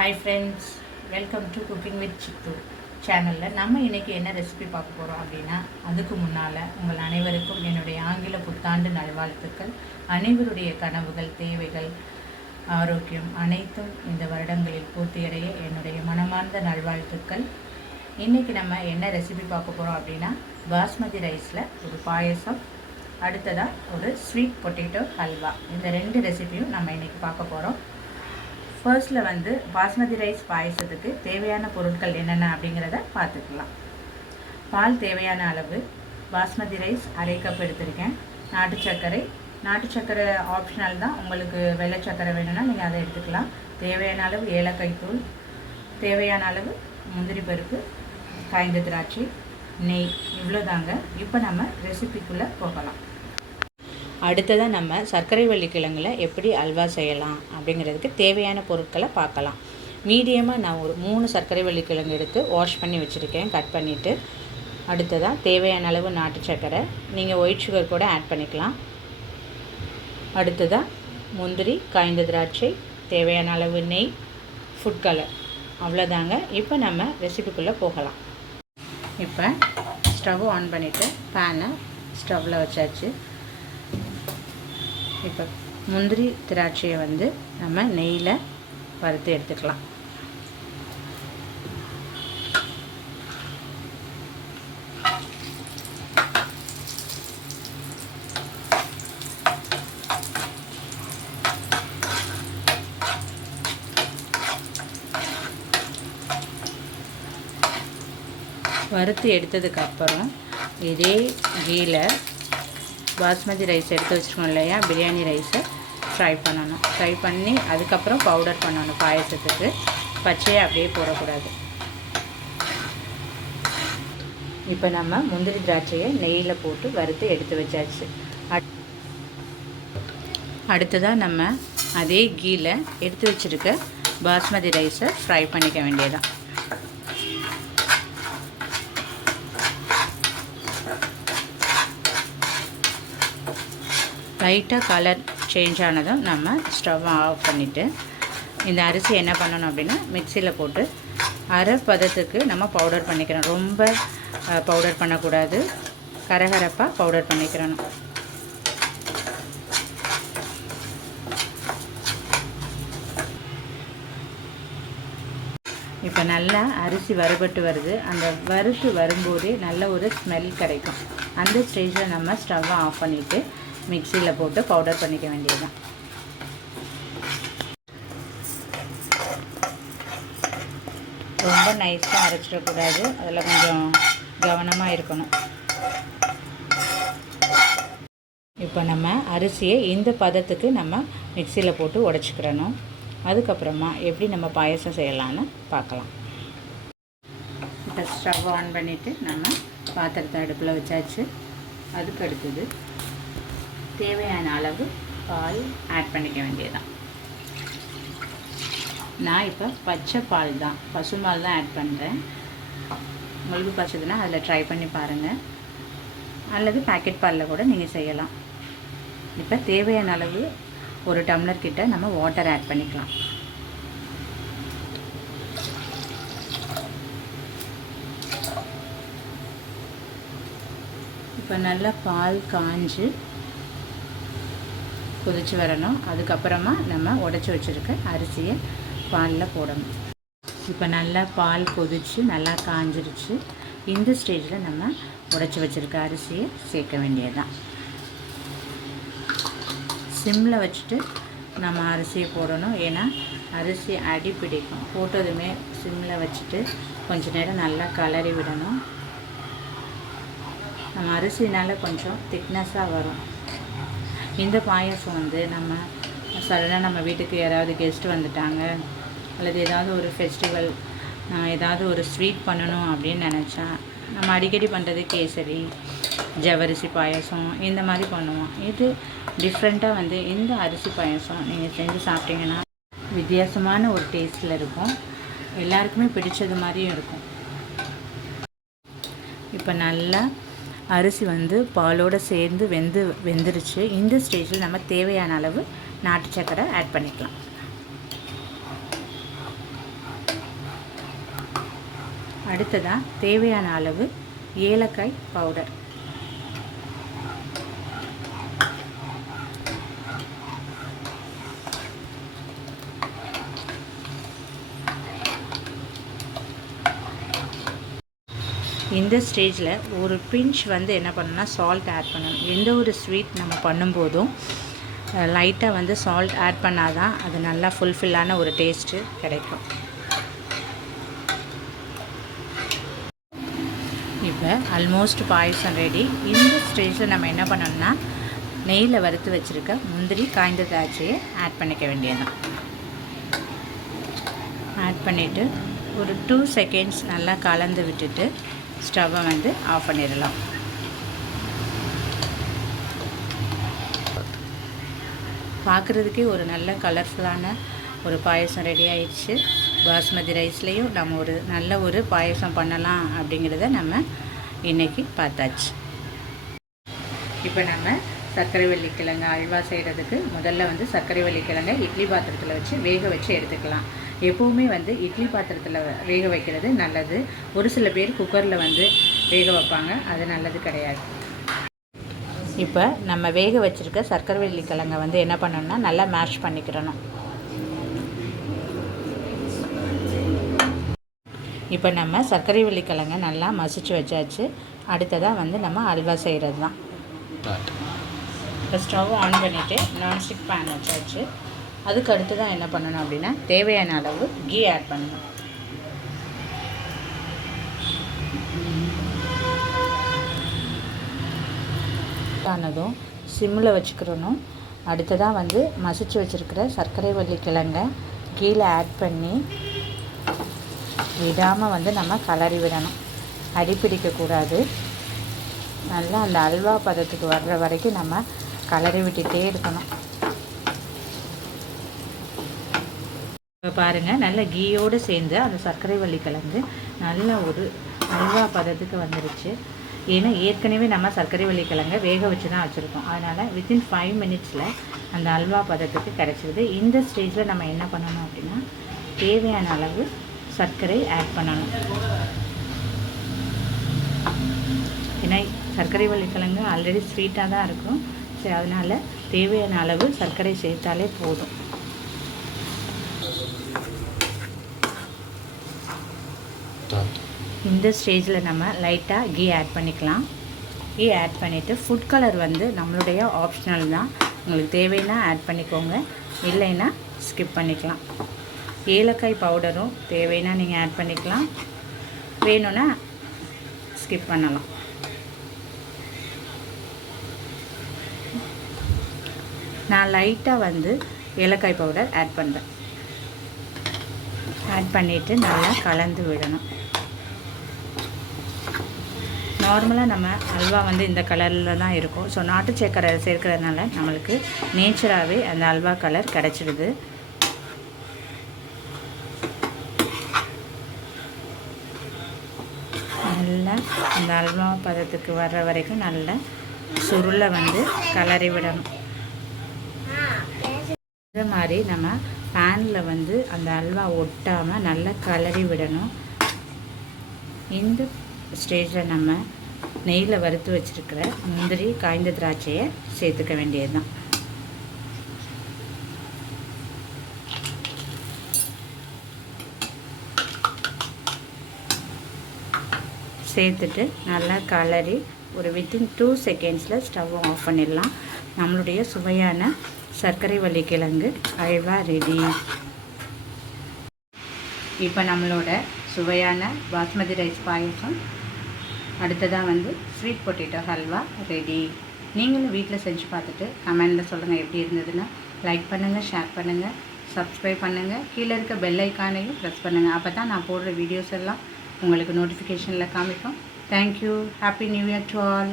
Hi friends, welcome to cooking with Sithu சேனலில் நம்ம இன்றைக்கி என்ன ரெசிபி பார்க்க போகிறோம் அப்படின்னா, அதுக்கு முன்னால் உங்கள் அனைவருக்கும் என்னுடைய ஆங்கில புத்தாண்டு நல்வாழ்த்துக்கள். அனைவருடைய கனவுகள், தேவைகள், ஆரோக்கியம் அனைத்தும் இந்த வருடங்களில் பூர்த்தியடைய என்னுடைய மனமார்ந்த நல்வாழ்த்துக்கள். இன்றைக்கி நம்ம என்ன ரெசிபி பார்க்க போகிறோம் அப்படின்னா, பாஸ்மதி ரைஸில் ஒரு பாயசம், அடுத்ததாக ஒரு ஸ்வீட் பொட்டேட்டோ ஹல்வா. இந்த ரெண்டு ரெசிபியும் நம்ம இன்றைக்கி பார்க்க போகிறோம். ஃபர்ஸ்ட்டில் பாஸ்மதி ரைஸ் பாயசத்துக்கு தேவையான பொருட்கள் என்னென்ன அப்படிங்கிறத பார்த்துக்கலாம். பால் தேவையான அளவு, பாஸ்மதி ரைஸ் அரை கப் எடுத்திருக்கேன், நாட்டு சர்க்கரை ஆப்ஷனல் தான், உங்களுக்கு வெள்ளை சர்க்கரை வேணும்னா நீங்கள் அதை எடுத்துக்கலாம். தேவையான அளவு ஏலக்காய் தூள், தேவையான அளவு முந்திரி பருப்பு, காய்ந்த திராட்சை, நெய், இவ்வளோதாங்க. இப்போ நம்ம ரெசிபிக்குள்ளே போகலாம். அடுத்ததாக நம்ம சர்க்கரை வள்ளிக்கிழங்குல எப்படி அல்வா செய்யலாம் அப்படிங்கிறதுக்கு தேவையான பொருட்களை பார்க்கலாம். மீடியமாக நான் ஒரு 3 சர்க்கரை வள்ளிக்கிழங்கு எடுத்து வாஷ் பண்ணி வச்சுருக்கேன், கட் பண்ணிவிட்டு. அடுத்ததாக தேவையான அளவு நாட்டு சர்க்கரை, நீங்கள் ஒயிட் சுகர் கூட ஆட் பண்ணிக்கலாம். அடுத்ததாக முந்திரி, காய்ந்த திராட்சை, தேவையான அளவு நெய், ஃபுட் கலர், அவ்வளோதாங்க. இப்போ நம்ம ரெசிபிக்குள்ளே போகலாம். இப்போ ஸ்டவ் ஆன் பண்ணிவிட்டு பேனை ஸ்டவ்வில் வச்சாச்சு. இப்போ முந்திரி திராட்சையை நம்ம நெய்யில் வறுத்து எடுத்துக்கலாம். வறுத்து எடுத்ததுக்கப்புறம் இதே கீழே பாஸ்மதி ரைஸ் எடுத்து வச்சுருக்கோம் இல்லையா, பிரியாணி ரைஸை ஃப்ரை பண்ணணும். ஃப்ரை பண்ணி அதுக்கப்புறம் பவுடர் பண்ணணும் பாயசத்துக்கு. பச்சையாக அப்படியே போடக்கூடாது. இப்போ நம்ம முந்திரி திராட்சையை நெய்யில் போட்டு வறுத்து எடுத்து வச்சாச்சு. அடுத்ததாக நம்ம அதே கீழே எடுத்து வச்சுருக்க பாஸ்மதி ரைஸை ஃப்ரை பண்ணிக்க வேண்டியதான். லைட்டாக கலர் சேஞ்ச் ஆனதும் நம்ம ஸ்டவ்வை ஆஃப் பண்ணிவிட்டு இந்த அரிசி என்ன பண்ணணும் அப்படின்னா, மிக்சியில் போட்டு அரை பதத்துக்கு நம்ம பவுடர் பண்ணிக்கிறோம். ரொம்ப பவுடர் பண்ணக்கூடாது, கரகரப்பாக பவுடர் பண்ணிக்கிறணும். இப்போ நல்லா அரிசி வறுபட்டு வருது. அந்த வறுத்து வரும்போதே நல்ல ஒரு ஸ்மெல் கிடைக்கும். அந்த ஸ்டேஜில் நம்ம ஸ்டவ்வை ஆஃப் பண்ணிவிட்டு மிக்சியில் போட்டு பவுடர் பண்ணிக்க வேண்டியதுதான். ரொம்ப நைஸாக அரைச்சிடக்கூடாது, அதில் கொஞ்சம் கவனமாக இருக்கணும். இப்போ நம்ம அரிசியை இந்த பதத்துக்கு நம்ம மிக்சியில் போட்டு உடச்சிக்கிறணும். அதுக்கப்புறமா எப்படி நம்ம பாயசம் செய்யலான்னு பார்க்கலாம். இப்போ ஸ்டவ் ஆன் பண்ணிவிட்டு நம்ம பாத்திரத்தை அடுப்பில் வச்சாச்சு. அதுக்கு அடுத்தது தேவையான அளவு பால் ஆட் பண்ணிக்க வேண்டியதுதான். நான் இப்போ பச்சை பால் தான், பசும்பால் தான் ஆட் பண்ணுறேன். உங்களுக்கு பச்சதுன்னா அதில் ட்ரை பண்ணி பாருங்கள், அல்லது பேக்கெட் பாலில் கூட நீங்கள் செய்யலாம். இப்போ தேவையான அளவு ஒரு டம்ளர் கிட்ட நம்ம வாட்டர் ஆட் பண்ணிக்கலாம். இப்போ நல்லா பால் காஞ்சு கொதிச்சு வரணும். அதுக்கப்புறமா நம்ம உடச்சி வச்சுருக்க அரிசியை பாலில் போடணும். இப்போ நல்லா பால் கொதிச்சு நல்லா காஞ்சிருச்சு. இந்த ஸ்டேஜில் நம்ம உடச்சி வச்சுருக்க அரிசியை சேர்க்க வேண்டியதுதான். சிம்மில் வச்சுட்டு நம்ம அரிசியை போடணும், ஏன்னா அரிசி அடி பிடிக்கும். போட்டதுமே சிம்மில் வச்சுட்டு கொஞ்சம் நேரம் நல்லா கலரி விடணும். நம்ம அரிசினால் கொஞ்சம் திக்னஸாக வரும். இந்த பாயசம் நம்ம சடனாக நம்ம வீட்டுக்கு யாராவது கெஸ்ட்டு வந்துட்டாங்க, அல்லது ஏதாவது ஒரு ஃபெஸ்டிவல், ஏதாவது ஒரு ஸ்வீட் பண்ணணும் அப்படின்னு நினச்சா, நம்ம அடிக்கடி பண்ணுறது கேசரி, ஜவ்வரிசி பாயசம், இந்த மாதிரி பண்ணுவோம். இது டிஃப்ரெண்ட்டாக இந்த அரிசி பாயசம் நீங்கள் செஞ்சு சாப்பிட்டீங்கன்னா வித்தியாசமான ஒரு டேஸ்ட்டில் இருக்கும். எல்லாருக்குமே பிடிச்சது மாதிரியும் இருக்கும். இப்போ நல்லா அரிசி பாலோடு சேர்ந்து வெந்துருச்சு. இந்த ஸ்டேஜில் நம்ம தேவையான அளவு நாட்டு சர்க்கரை ஆட் பண்ணிக்கலாம். அடுத்ததாக தேவையான அளவு ஏலக்காய் பவுடர். இந்த ஸ்டேஜில் ஒரு பிஞ்ச் வந்து என்ன பண்ணணும்னா சால்ட் ஆட் பண்ணணும். எந்த ஒரு ஸ்வீட் நம்ம பண்ணும்போதும் லைட்டாக வந்து சால்ட் ஆட் பண்ணால் தான் அது நல்லா ஃபுல்ஃபில்லான ஒரு டேஸ்ட்டு கிடைக்கும். இப்போ ஆல்மோஸ்ட் பாயசம் ரெடி. இந்த ஸ்டேஜில் நம்ம என்ன பண்ணணும்னா நெய்யில் வறுத்து வச்சுருக்க முந்திரி காய்ந்த திராட்சையை ஆட் பண்ணிக்க வேண்டியதுதான். ஆட் பண்ணிவிட்டு ஒரு 2 செகண்ட்ஸ் நல்லா கலந்து விட்டுட்டு ஸ்டவ்வை வந்து ஆஃப் பண்ணிடலாம். பார்க்குறதுக்கே ஒரு நல்ல கலர்ஃபுல்லான ஒரு பாயசம் ரெடி ஆயிடுச்சு. பாஸ்மதி ரைஸ்லேயும் நம்ம ஒரு நல்ல ஒரு பாயசம் பண்ணலாம் அப்படிங்கிறத நம்ம இன்றைக்கி பார்த்தாச்சு. இப்போ நம்ம சர்க்கரை வள்ளிக்கிழங்கு அல்வா செய்கிறதுக்கு முதல்ல வந்து சர்க்கரை வள்ளிக்கிழங்கை இட்லி பாத்திரத்தில் வச்சு வேக வச்சு எடுத்துக்கலாம். எப்போவுமே வந்து இட்லி பாத்திரத்தில் வேக வைக்கிறது நல்லது. ஒரு சில பேர் குக்கரில் வந்து வேக வைப்பாங்க, அது நல்லது கிடையாது. இப்போ நம்ம வேக வச்சுருக்க சர்க்கரை வள்ளிக்கிழங்கை வந்து என்ன பண்ணணும்னா நல்லா மேஷ் பண்ணிக்கிறணும். இப்போ நம்ம சர்க்கரை வள்ளிக்கிழங்கை நல்லா மசிச்சு வச்சாச்சு. அடுத்ததாக வந்து நம்ம அல்வா செய்கிறது தான். இப்போ ஸ்டவ் ஆன் பண்ணிவிட்டு நான்ஸ்டிக் பேன் வச்சாச்சு. அதுக்கு அடுத்து தான் என்ன பண்ணணும் அப்படின்னா தேவையான அளவு கீ ஆட் பண்ணணும். ஆனதும் சிம்மில் வச்சுக்கிறணும். அடுத்ததாக வந்து மசிச்சு வச்சுருக்கிற சர்க்கரை வள்ளிக்கிழங்கை கீழே ஆட் பண்ணி விடாமல் வந்து நம்ம கலரி விடணும். அடிப்பிடிக்கக்கூடாது. நல்லா அந்த அல்வா பதத்துக்கு வர்ற வரைக்கும் நம்ம கலரி விட்டுகிட்டே இருக்கணும். இப்போ பாருங்கள், நல்ல கீயோடு சேர்ந்து அந்த சர்க்கரை வள்ளிக்கிழங்கு நல்ல ஒரு அல்வா பதத்துக்கு வந்துருச்சு. ஏன்னா ஏற்கனவே நம்ம சர்க்கரை வள்ளிக்கிழங்கை வேக வச்சு தான் வச்சுருக்கோம். அதனால் வித்தின் 5 மினிட்ஸில் அந்த அல்வா பதத்துக்கு கிடச்சிருது. இந்த ஸ்டேஜில் நம்ம என்ன பண்ணணும் அப்படின்னா தேவையான அளவு சர்க்கரை ஆட் பண்ணணும். ஏன்னா சர்க்கரை வள்ளிக்கிழங்கு ஆல்ரெடி ஸ்வீட்டாக தான் இருக்கும். சரி, அதனால் தேவையான அளவு சர்க்கரை சேர்த்தாலே போதும். இந்த ஸ்டேஜில் நம்ம லைட்டாக கீ ஆட் பண்ணிக்கலாம். கீ ஆட் பண்ணிவிட்டு ஃபுட் கலர் வந்து நம்மளுடைய ஆப்ஷனல் தான். உங்களுக்கு தேவைன்னா ஆட் பண்ணிக்கோங்க, இல்லைன்னா ஸ்கிப் பண்ணிக்கலாம். ஏலக்காய் பவுடரும் தேவைன்னா நீங்கள் ஆட் பண்ணிக்கலாம், வேணும்னா ஸ்கிப் பண்ணலாம். நான் லைட்டாக வந்து ஏலக்காய் பவுடர் ஆட் பண்ணுறேன். ஆட் பண்ணிவிட்டு நல்லா கலந்து விடணும். நார்மலாக நம்ம அல்வா வந்து இந்த கலரில் தான் இருக்கும். ஸோ நாட்டு சர்க்கரை சேர்க்கறதுனால நம்மளுக்கு நேச்சராகவே அந்த அல்வா கலர் கிடச்சிடுது. நல்லா அந்த அல்வா பதத்துக்கு வர்ற வரைக்கும் நல்லா சுருளை வந்து கலரி விடணும். இந்த மாதிரி நம்ம பேனில் வந்து அந்த அல்வா ஒட்டாமல் நல்லா கலரி விடணும். இந்த ஸ்டேஜில் நம்ம நெய்யில் வறுத்து வச்சுருக்கிற முந்திரி காய்ந்த திராட்சையை சேர்த்துக்க வேண்டியது தான். சேர்த்துட்டு நல்லா கலரி ஒரு வித்தின் 2 செகண்ட்ஸில் ஸ்டவ் ஆஃப் பண்ணிடலாம். நம்மளுடைய சுவையான சர்க்கரை வள்ளிக்கிழங்கு அல்வா ரெடி. இப்போ நம்மளோட சுவையான பாஸ்மதி ரைஸ் பாயசம், அடுத்ததாக வந்து ஸ்வீட் பொட்டேட்டோ ஹல்வா ரெடி. நீங்களும் வீட்டில் செஞ்சு பார்த்துட்டு கமெண்டில் சொல்லுங்கள் எப்படி இருந்ததுன்னு. லைக் பண்ணுங்கள், ஷேர் பண்ணுங்கள், சப்ஸ்கிரைப் பண்ணுங்கள். கீழே இருக்க பெல் ஐக்கானையும் ப்ரெஸ் பண்ணுங்கள். அப்போ தான் நான் போடுற வீடியோஸ் எல்லாம் உங்களுக்கு நோட்டிஃபிகேஷனில் காமிக்கும். Thank you. Happy new year to all.